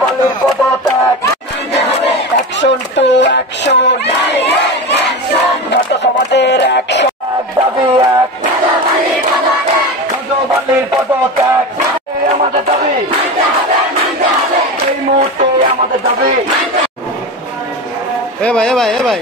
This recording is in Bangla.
বালির পদত্যাগ, অ্যাকশন টু অ্যাকশন, সমাজের অ্যাকশন, দাবি এক, বালির পদত্যাগ আমাদের দাবি, এই মুহূর্তে আমাদের দাবি। এ ভাই